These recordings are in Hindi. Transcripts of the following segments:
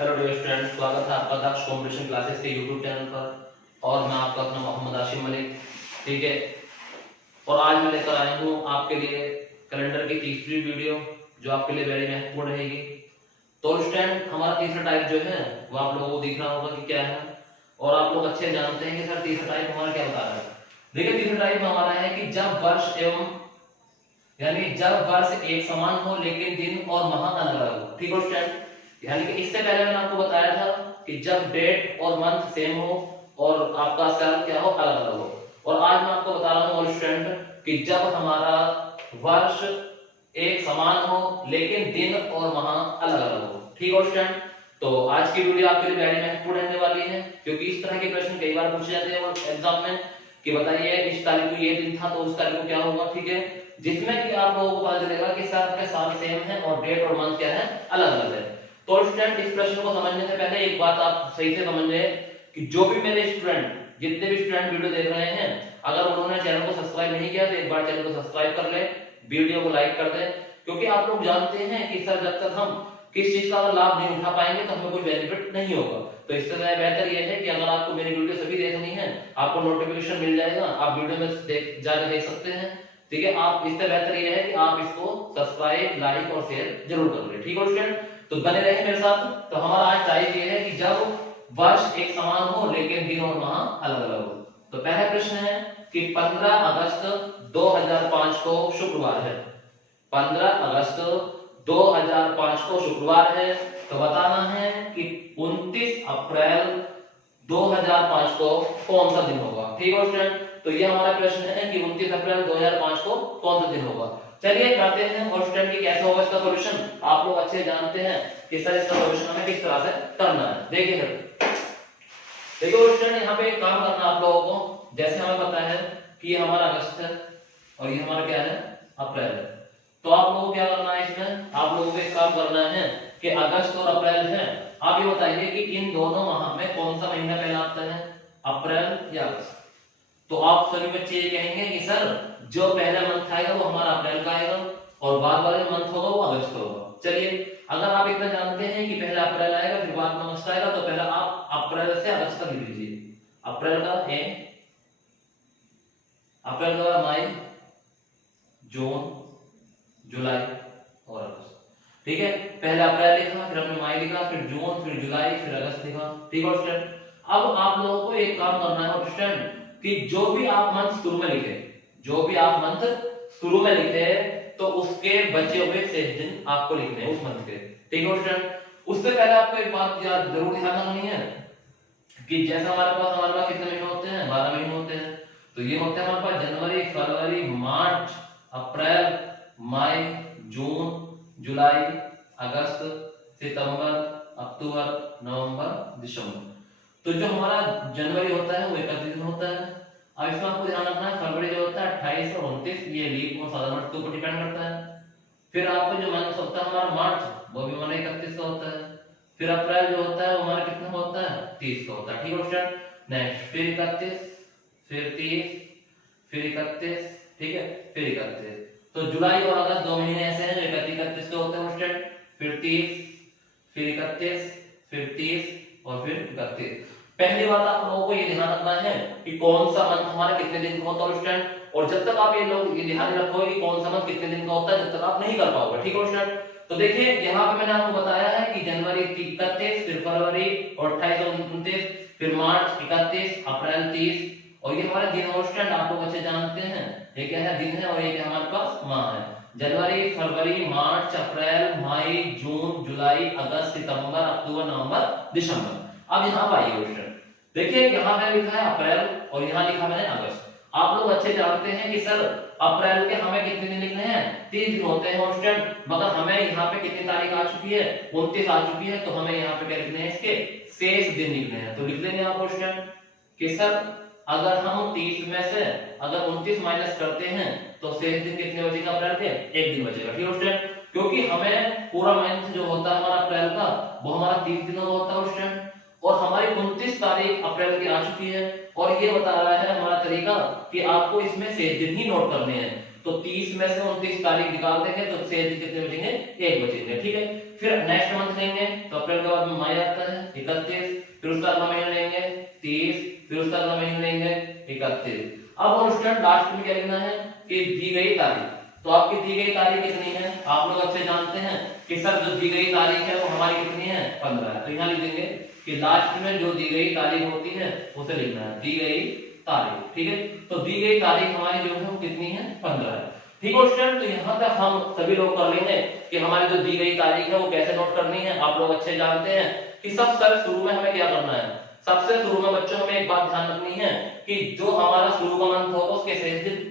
हेलो डियर स्टूडेंट, स्वागत है आपका दक्ष कॉम्पिटिशन क्लासेस के यूट्यूब चैनल पर। और मैं आपका अपना मोहम्मद आशिम मलिक, ठीक है। और आज मैं लेकर आया हूँ आपके लिए कैलेंडर की तीसरी वीडियो, जो आपके लिए वेरी महत्वपूर्ण रहेगी। तो स्टूडेंट, हमारा तीसरा टाइप जो है वो आप लोगों को दिख रहा होगा कि क्या है, और आप लोग अच्छे जानते हैं कि सर तीसरा टाइप हमारा क्या बता रहा है। देखिए, तीसरा टाइप हमारा है कि जब वर्ष एवं यानी जब वर्ष एक समान हो लेकिन दिन और माह अलग अलग हो, ठीक है स्टूडेंट। यानी कि इससे पहले मैंने आपको बताया था कि जब डेट और मंथ सेम हो और आपका साल क्या हो, अलग अलग हो। और आज मैं आपको बता रहा हूँ स्टूडेंट कि जब हमारा वर्ष एक समान हो लेकिन दिन और माह अलग अलग हो, ठीक है स्टूडेंट। तो आज की वीडियो आपके लिए वेरी महत्वपूर्ण रहने वाली है, क्योंकि इस तरह के प्रश्न कई बार पूछे जाते हैं एग्जाम में कि बताइए इस तारीख को ये दिन था तो उस तारीख को क्या होगा, ठीक है। जिसमें कि आप लोगों को पता चलेगा कि सर आपके साल सेम है और डेट और मंथ क्या है, अलग अलग है। तो स्टूडेंट, इस प्रश्न को समझने से पहले एक बात आप सही से समझ लें कि जो भी मेरे स्टूडेंट, जितने भी स्टूडेंट वीडियो देख रहे हैं, अगर उन्होंने चैनल को सब्सक्राइब नहीं किया तो एक बार चैनल को सब्सक्राइब कर ले, वीडियो को लाइक कर दें। क्योंकि आप लोग जानते हैं कि सर जब तक हम किस चीज का लाभ नहीं उठा पाएंगे तो हमें कोई बेनिफिट नहीं होगा। तो इससे बेहतर यह है कि अगर आपको मेरी वीडियो सभी देखनी है, आपको नोटिफिकेशन मिल जाएगा, आप वीडियो में जाकर देख सकते हैं, ठीक है। आप इससे बेहतर यह है कि आप इसको सब्सक्राइब, लाइक और शेयर जरूर कर ले, ठीक है स्टूडेंट। तो बने रहे मेरे साथ। तो हमारा आज टाइप ये है कि जब वर्ष एक समान हो लेकिन दिन और माह अलग अलग हो। तो पहला प्रश्न है कि 15 अगस्त 2005 को शुक्रवार है। 15 अगस्त 2005 को शुक्रवार है। तो बताना है कि 29 अप्रैल 2005 को कौन सा दिन होगा, ठीक है स्टूडेंट। तो ये हमारा प्रश्न है कि 29 अप्रैल 2005 को कौन सा दिन होगा। चलिए करते हैं और स्टूडेंट की कैसे होगा इसका सॉल्यूशन। आप लोग अच्छे जानते हैं कि सर इसका सॉल्यूशन हमें किस तरह से करना है। देखिए देखिए स्टूडेंट, यहाँ पे एक काम करना आप लोगों को। जैसे हमें पता है कि ये हमारा अगस्त है और ये हमारा क्या है, अप्रैल है। तो आप लोगों को क्या करना है, इसमें आप लोगों को एक काम करना है कि अगस्त और अप्रैल है। आप ये बताइए कि इन दोनों माह में कौन सा महीना पहला आता है, अप्रैल या अगस्त। तो आप सभी बच्चे ये कहेंगे कि सर जो पहला मंथ आएगा वो हमारा अप्रैल का आएगा और बाद वाले मंथ होगा वो अगस्त का होगा। चलिए, अगर आप इतना जानते हैं कि पहला अप्रैल आएगा फिर बाद में अगस्त आएगा, तो पहला आप अप्रैल से अगस्त तक लिख लीजिए। अप्रैल का ए, अप्रैल का मई, जून, जुलाई और अगस्त, ठीक है। पहले अप्रैल लिखा, फिर हमने मई लिखा, फिर जून, फिर जुलाई, फिर अगस्त लिखा, ठीक है स्टूडेंट। अब आप लोगों को एक काम करना है स्टूडेंट कि जो भी आप मंथ शुरू में लिखे, जो भी आप मंथ शुरू में लिखे तो उसके बचे हुए शेष दिन आपको लिखने हैं उस मंथ के, ठीक है स्टूडेंट। उससे पहले आपको एक बात याद जरूर ध्यान रखनी है कि जैसा हमारे पास कितने महीने होते हैं, 12 महीने होते हैं। तो ये होते हैं हमारे पास जनवरी, फरवरी, मार्च, अप्रैल, मई, जून, जुलाई, अगस्त, सितंबर, अक्टूबर, नवंबर, दिसंबर। तो जो हमारा जनवरी होता है वो 31 दिन होता है। अब इसमें आपको ध्यान रखना है, फरवरी जो होता है 28 और 29, ये लीप और साधारण के ऊपर डिपेंड करता है। फिर आपको जो मंथ होता है हमारा मार्च, वो भी हमारा 31 का होता है। फिर अप्रैल जो होता है वो हमारा कितना होता है, 30 का होता है, ठीक है स्टूडेंट। नेक्स्ट फिर 31, फिर 30, फिर 31, ठीक है, फिर 31। तो जुलाई और अगस्त 2 महीने ऐसे हैं जो 31 के होते हैं स्टूडेंट। फिर 30, फिर 31, फिर 30 और फिर 31। पहली बात आप लोगों को ये ध्यान रखना है कि कौन सा मंथ हमारा कितने दिन का होता है स्टूडेंट। और जब तक आप ये ध्यान रखोगे कि कौन सा मंथ कितने दिन का होता है, जब तक आप नहीं कर पाओगे, ठीक है स्टूडेंट। तो देखिए यहाँ पे मैंने आपको बताया है कि जनवरी 31, फिर फरवरी 28 और 29, फिर मार्च 31, अप्रैल 30, और ये हमारे दिन और स्टूडेंट आप लोग अच्छे जानते हैं ये क्या है, दिन है, और ये क्या हमारे पास माह है। जनवरी, फरवरी, मार्च, अप्रैल, मई, जून, जुलाई, अगस्त, सितंबर, अक्टूबर, नवंबर, दिसंबर। अब यहाँ पर आइए स्टूडेंट, देखिए यहाँ पे लिखा है अप्रैल और यहाँ लिखा मैंने अगस्त। आप लोग अच्छे जानते हैं कि सर अप्रैल के हमें कितने दिन लिखने हैं, 30 दिन होते हैं स्टूडेंट, मगर हमें यहाँ पे कितनी तारीख आ चुकी है, 29 आ चुकी है। तो हमें यहाँ पे क्या लिखने हैं, इसके शेष दिन लिखने हैं। तो लिख लेंगे आप स्टूडेंट कि सर अगर हम 30 में से अगर 29 माइनस करते हैं तो शेष दिन कितने बचेगा अप्रैल के, 1 दिन बचेगा, ठीक है स्टूडेंट। क्योंकि हमें पूरा मंथ जो होता है हमारा अप्रैल का वो हमारा 30 दिनों का होता है स्टूडेंट, और हमारी 29 तारीख अप्रैल की आ चुकी है। और ये बता रहा है हमारा तरीका कि आपको इसमें शेष दिन ही नोट करने हैं। तो तो 30 में से 29 तारीख निकाल देंगे तो शेष कितने बचेंगे, 1 बचेंगे। ठीक है, फिर नेक्स्ट मंथ लेंगे तो अप्रैल के बाद में मई आता है 31, फिर उसका अगला महीना लेंगे 30, फिर उसका अगला महीना लेंगे 31। अब और स्टूडेंट लास्ट में क्या लिखना है कि दी गई तारीख। तो आपकी दी गई तारीख कितनी है, आप लोग अच्छे जानते हैं कि सर जो दी गई तारीख है वो हमारी कितनी है, 15 है। तो यहाँ लिख देंगे कि लास्ट में जो दी गई तारीख होती है उसे लिखना है, दी गई तारीख। ठीक है, तो दी गई तारीख हमारी जो है वो कितनी है, 15 है। ठीक है स्टूडेंट, तो यहाँ तक हम सभी लोग कर लेंगे कि हमारी जो दी गई तारीख है वो कैसे नोट करनी है। आप लोग अच्छे जानते हैं कि सब सर शुरू में हमें क्या करना है, सबसे शुरू में बच्चों हमें एक बात ध्यान रखनी है कि जो हमारा शुरू का मंथ होगा उसके शेष दिन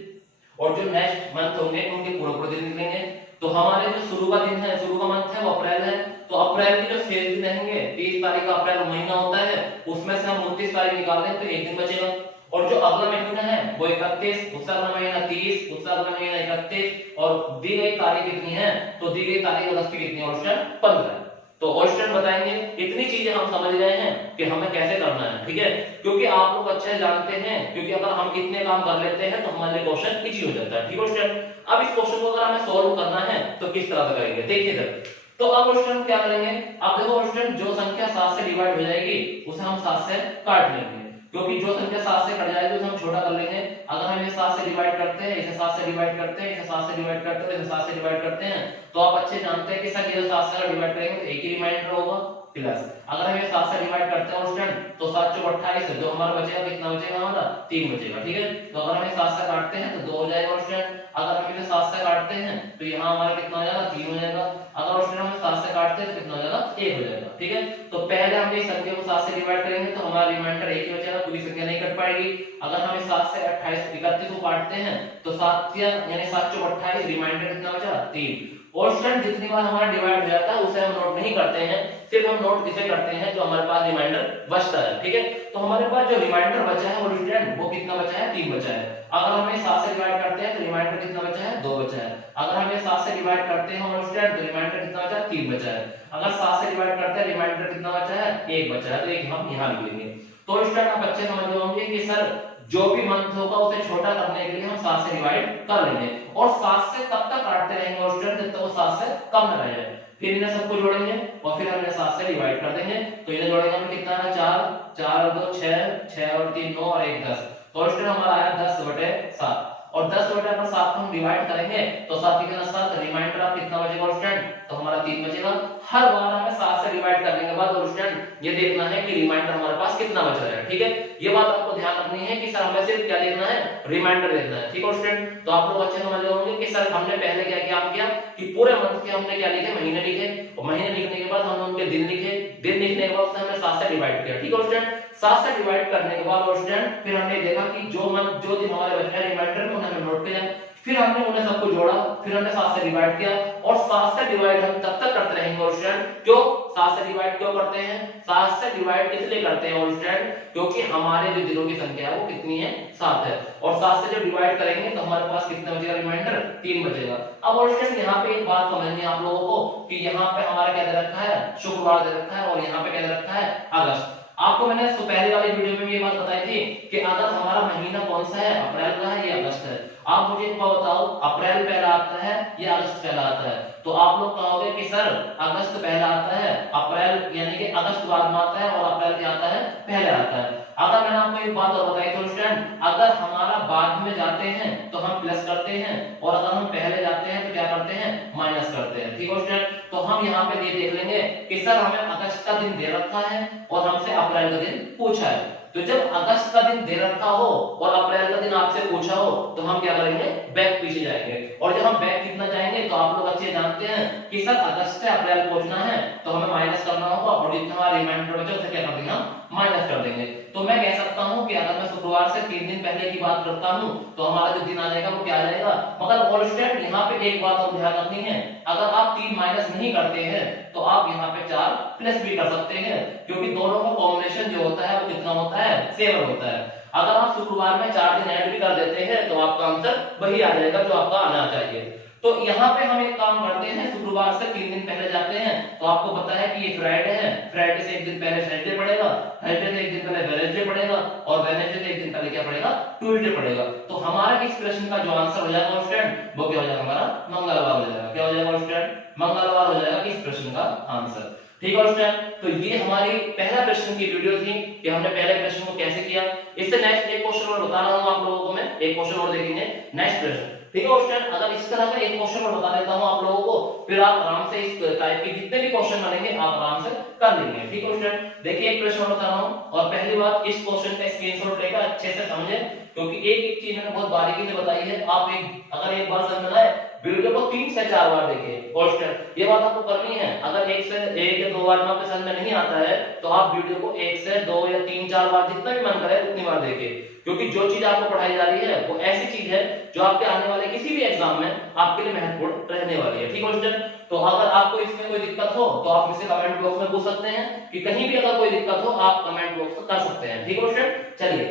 और जो नेक्स्ट मंथ होंगे उनके पूरे दिन निकलेंगे। तो हमारे जो शुरू का दिन है, शुरू का मंथ है वो अप्रैल है, तो अप्रैल के जो शेष दिन रहेंगे, 30 तारीख का अप्रैल महीना होता है, उसमें से हम 29 तारीख निकाल दें तो एक दिन बचेगा। और जो अगला महीना है वो 31, उसका अगला महीना 30, उसका अगला महीना 31 और दी गई तारीख कितनी है, तो दी गई तारीख अगस्त की कितनी है ऑप्शन 15। तो ऑप्शन बताएंगे। इतनी चीजें हम समझ गए हैं कि हमें कैसे करना है। ठीक है, क्योंकि आप लोग अच्छे जानते हैं, क्योंकि अगर हम इतने काम कर लेते हैं तो हमारे क्वेश्चन इजी हो जाता है। ठीक है स्टूडेंट, अब इस क्वेश्चन को अगर हमें सॉल्व करना है तो किस तरह से करेंगे, देखिए सर। तो अब स्टूडेंट क्या करेंगे, अब देखो स्टूडेंट जो संख्या 7 से डिवाइड हो जाएगी उसे हम 7 से काट लेंगे, क्योंकि जो संख्या 7 से कट जाएगी उसे हम छोटा कर लेंगे। अगर हम इसे 7 से डिवाइड करते हैं, इसे 7 से डिवाइड करते हैं, इसे 7 से डिवाइड करते हैं, इसे 7 से डिवाइड करते हैं, तो आप अच्छे जानते हैं कि सर ये 7 से डिवाइड करेंगे तो एक ही रिमाइंडर होगा प्लस। अगर हम ये 7 से डिवाइड करते हैं स्टूडेंट तो 7 चौक 28, जो हमारा बचेगा कितना बचेगा, हमारा 3 बचेगा। ठीक है, तो अगर हम ये 7 से काटते हैं तो 2 हो जाएगा स्टूडेंट। अगर हम इसे 7 से काटते हैं तो यहाँ हमारा कितना हो जाएगा, 3 हो जाएगा। अगर स्टूडेंट हम 7 से काटते हैं तो कितना हो जाएगा, 1 हो जाएगा। ठीक है, तो पहले हम ये संख्या को 7 से डिवाइड करेंगे तो हमारा रिमाइंडर 1 ही बचेगा, पूरी संख्या नहीं कट पाएगी। अगर हम 7 से 28 31 को काटते हैं तो 7 यानी 7 चौक 28, रिमाइंडर कितना बचा, 3। और स्टूडेंट जितनी बार हमारा डिवाइड हो जाता है उसे हम नोट नहीं करते हैं, सिर्फ हम नोट इसे करते हैं जो हमारे पास रिमाइंडर बचता है। ठीक है, तो हमारे पास जो रिमाइंडर बचा है वो स्टूडेंट वो कितना बचा है, 3 बचा है। अगर हम 7 से डिवाइड करते हैं तो रिमाइंडर कितना बचा है, 2 बचा है। अगर हम 7 से डिवाइड करते हैं और स्टूडेंट तो रिमाइंडर कितना बचा है, 3 बचा है। अगर 7 से डिवाइड करते हैं रिमाइंडर कितना बचा है, 1 बचा है, तो एक हम यहाँ लिख लेंगे। तो स्टूडेंट आप अच्छे समझ होंगे कि सर जो भी मंथ होगा उसे छोटा करने के लिए हम 7 से डिवाइड कर लेंगे और 7 से तब तक काटते रहेंगे और स्टूडेंट जब तक वो 7 से कम न रह जाए। फिर इन्हें सबको जोड़ेंगे और फिर हम 7 से डिवाइड कर देंगे। तो इन्हें जोड़ेंगे हमें कितना है, 4, 4 और 2 6, 6 और 3 9 और 1 10। तो स्टूडेंट हमारा आया 10/7 और 10/7 को हम डिवाइड करेंगे तो 7 कितना 7, रिमाइंडर आप कितना बचेगा स्टूडेंट, तो हमारा 3 बचेगा। हर बार हमें 7 से डिवाइड करने के बाद स्टूडेंट ये देखना है कि रिमाइंडर हमारे पास कितना बच रहा है। ठीक है, ये बात आपको ध्यान रखनी है कि सर हमें सिर्फ क्या देखना है, रिमाइंडर देखना है। ठीक है स्टूडेंट, तो आप लोग अच्छे समझ होंगे कि सर हमने पहले क्या किया कि पूरे मंथ के हमने क्या लिखे, महीने लिखे और महीने लिखने के बाद हमने उनके दिन लिखे, दिन लिखने के बाद हमने 7 से डिवाइड किया। ठीक है स्टूडेंट, 7 से डिवाइड करने के बाद स्टूडेंट फिर हमने देखा कि जो मंथ जो दिन हमारे बचे हैं रिमाइंडर में उन्हें नोट किया, फिर हमने उन्हें सबको जोड़ा, फिर हमने 7 से डिवाइड किया और 7 से डिवाइड हम तब तक करते रहेंगे स्टूडेंट। क्यों 7 से डिवाइड क्यों करते हैं, 7 से डिवाइड इसलिए करते हैं स्टूडेंट क्योंकि हमारे जो दिनों की संख्या है वो कितनी है, 7 है और 7 से जब डिवाइड करेंगे तो हमारे पास कितना बचेगा, रिमाइंडर 3 बचेगा। अब स्टूडेंट यहाँ पे एक बात समझनी है आप लोगों को कि यहाँ पे हमारा क्या दे रखा है, शुक्रवार दे रखा है और यहाँ पे क्या दे रखा है, अगस्त। आपको मैंने पहले वाली वीडियो में भी ये बात बताई थी कि अगर हमारा महीना कौन सा है, अप्रैल का है या अगस्त है। आप मुझे एक बात बताओ, अप्रैल पहला आता है या अगस्त पहला आता है? तो आप लोग कहोगे कि सर अगस्त पहला आता है, अप्रैल यानी कि अगस्त बाद में आता है और अप्रैल क्या आता है, पहले आता है। अगर मैंने आपको एक बात और बताई तो स्टूडेंट अगर हमारा बाद में जाते हैं तो हम प्लस करते हैं और अगर हम पहले जाते हैं तो क्या करते हैं, माइनस करते हैं। ठीक है स्टूडेंट, तो हम यहाँ पे ये देख लेंगे कि सर हमें अगस्त का दिन दे रखा है और हमसे अप्रैल का दिन पूछा है। तो जब अगस्त का दिन दे रखा हो और अप्रैल का दिन आपसे पूछा हो तो हम क्या करेंगे, बैक पीछे जाएंगे। और जब हम बैक कितना जाएंगे तो आप लोग अच्छे जानते हैं कि सर अगस्त से अप्रैल पहुंचना है तो हमें माइनस करना होगा और जितना हमारा रिमाइंडर बचा उसे क्या कर देंगे, माइनस कर देंगे। तो मैं कह सकता हूं कि अगर मैं शुक्रवार से 3 दिन पहले की बात करता हूं तो हमारा जो दिन आ जाएगा वो क्या आ जाएगा। मगर ऑल स्टूडेंट यहाँ पे एक बात और ध्यान रखनी है, अगर आप 3 माइनस नहीं करते हैं तो आप यहाँ पे 4 प्लस भी कर सकते हैं क्योंकि दोनों का कॉम्बिनेशन जो होता है वो कितना होता है, 7 होता है। अगर आप शुक्रवार में 4 दिन ऐड भी कर देते हैं तो आपका आंसर वही आ जाएगा जो आपका आना चाहिए। तो यहाँ पे हम एक काम करते हैं, शुक्रवार से 3 दिन पहले जाते हैं। तो आपको पता है कि ये फ्राइडे है, फ्राइडे से एक दिन पहले थर्सडे पड़ेगा, थर्सडे से एक दिन पहले वेडनेसडे पड़ेगा, और वेडनेसडे से एक दिन पहले क्या पड़ेगा, ट्यूसडे पड़ेगा। तो हमारा इस प्रश्न का जो आंसर हो जाएगा स्टूडेंट, वो क्या हो जाएगा, हमारा मंगलवार हो जाएगा। क्या हो जाएगा स्टूडेंट, मंगलवार हो जाएगा इस प्रश्न का आंसर। ठीक है स्टूडेंट, तो ये हमारी पहला प्रश्न की वीडियो थी कि हमने पहले प्रश्न को कैसे किया। इससे नेक्स्ट एक क्वेश्चन और बता रहा हूं आप लोगों को, मैं एक क्वेश्चन और देखेंगे नेक्स्ट प्रश्न। ठीक है स्टूडेंट, अगर इस तरह का एक क्वेश्चन और बता देता हूं आप लोगों को, फिर आप आराम से इस टाइप के जितने भी क्वेश्चन बनेंगे आप आराम से कर लेंगे। ठीक है स्टूडेंट, देखिए एक प्रश्न और बता रहा हूं, और पहली बात इस क्वेश्चन का स्क्रीनशॉट लेकर अच्छे से समझें, क्योंकि एक एक चीज मैंने बहुत बारीकी से बताई है। आप अगर एक बार समझ में आए, वीडियो को 3 से 4 बार देखिए। स्टूडेंट ये बात आपको करनी है, अगर 1 या 2 बार में आपको समझ में नहीं आता है तो आप वीडियो को 1 से 2 या 3-4 बार जितना भी मन करे उतनी बार देखिए, क्योंकि जो चीज आपको पढ़ाई जा रही है वो ऐसी चीज है जो आपके आने वाले किसी भी एग्जाम में आपके लिए महत्वपूर्ण रहने वाली है। ठीक है स्टूडेंट, तो अगर आपको इसमें कोई दिक्कत हो तो आप मुझसे कमेंट बॉक्स में पूछ सकते हैं, कि कहीं भी अगर कोई दिक्कत हो आप कमेंट बॉक्स में कर सकते हैं। ठीक है स्टूडेंट, चलिए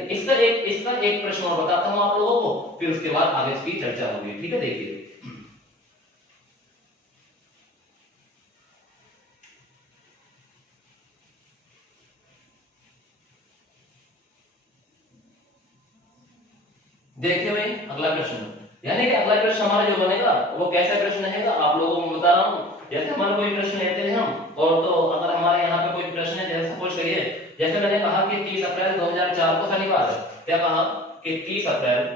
इसका एक प्रश्न और बताता हूं आप लोगों को, फिर उसके बाद आगे इसकी चर्चा होगी। ठीक है, देखिए देखिए भाई अगला प्रश्न, यानी कि अगला प्रश्न हमारा जो बनेगा वो कैसा प्रश्न रहेगा आप लोगों को बता रहा हूं। जैसे हमारा कोई प्रश्न लेते हैं हम, और तो अगर हमारे यहाँ पे कोई प्रश्न है, जैसे सपोज करिए, जैसे मैंने कहा कि 30 अप्रैल 2004 को शनिवार है, क्या कहा कि 30 अप्रैल